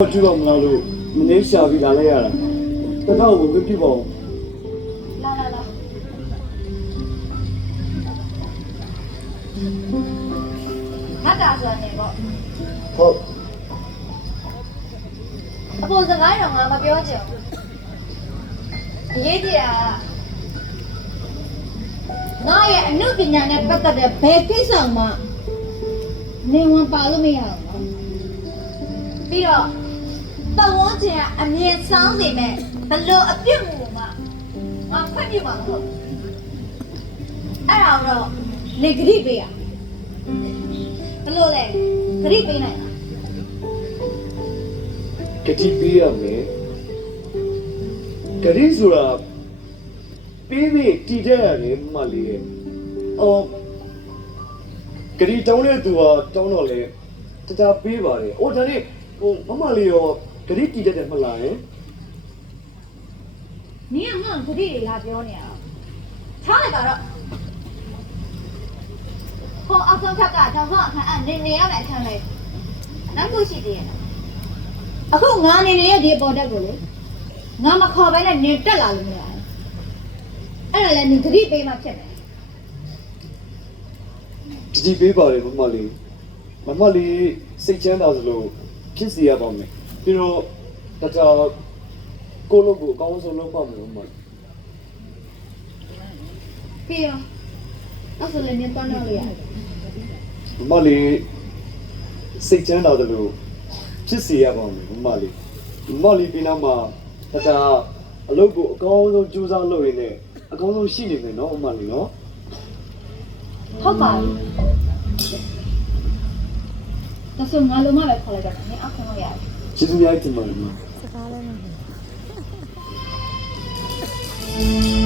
ကျူတော့မလားလို့မင်းရှာပြီးလာလိုက်ရတာတခါကိုပြပြပါဦးလာငါတာဆိုတာနေပေါ့ဟုတ်အပေါ်စကားတော့ငါမပြောချင်ဘူးအရေးကြီးတာငါရဲ့အမှုပညာနဲ့ပတ်သက်တဲ့ဘယ်ကိစ္စမှနေဝင်ပါလို့မရဘူးပြီးတော့ပတ်ဝန်းကျင်ကအမြင်ဆောင်နေမဲ့ဘလို့အပြစ်မှုမှငါခွင့်ပြုမှာမဟုတ်အဲ့ဒါတော့နေဂရိပေးရဘလို့လဲဂရိပေးနိုင်လားကတိပေးရမယ်ကတိဆိုတာပေးပြီးတည်တဲ့ရတယ်မလေးရဲ့ကတိတောင်းတဲ့သူကတောင်းတော့လေတခြားပေးပါတယ်။အိုးဒါနဲ့ဟိုမမလေးရောဂရိတည်တတ်တယ်မလားဟင်။နင်ကငါ့ကိုဂရိတွေလာပြောနေရတာ။ထားလိုက်ပါတော့။ဟောအဆုံးခက်ကတောင်ဆောင်အခန်းနေရမယ်အခန်းလေး။နောက်ခုရှိသေးရဲ့။အခုငါနေရဲ့ဒီပေါ်တက်ကိုလေငါမခေါ်ဘဲနဲ့နေတက်လာလို့မရဘူး။အဲ့ဒါလည်းနင်ဂရိပေးမှဖြစ်မယ်။ဒီပေးပါတယ်မမလေး။မမလေးစိတ်ချမ်းသာစလို့ဖြစ်စီရပါမယ်ပြီးတော့တခြားကိုလိုကိုအကောင်းဆုံးလုပ်ပါမယ်မမလေးပြီးရောအဲ့ဆိုလည်းနင်တွန်းတော့ရမမလေးစိတ်ချမ်းသာစလို့ဖြစ်စီရပါမယ်မမလေးမမလေးပြီးနောက်မှာတခြားအလုပ်ကိုအကောင်းဆုံးကြိုးစားလုပ်ရင်းနဲ့အကောင်းဆုံးရှိနေမယ်နော်မမလေးနော်ဟုတ်ပါဘူးဒါဆိုငါလုံးမပဲခေါ်လိုက်တော့နင်အောက်ဆုံးရတယ်ကျေးဇူးများတင်ပါတယ်မစကားလည်းမဟုတ်ဘူး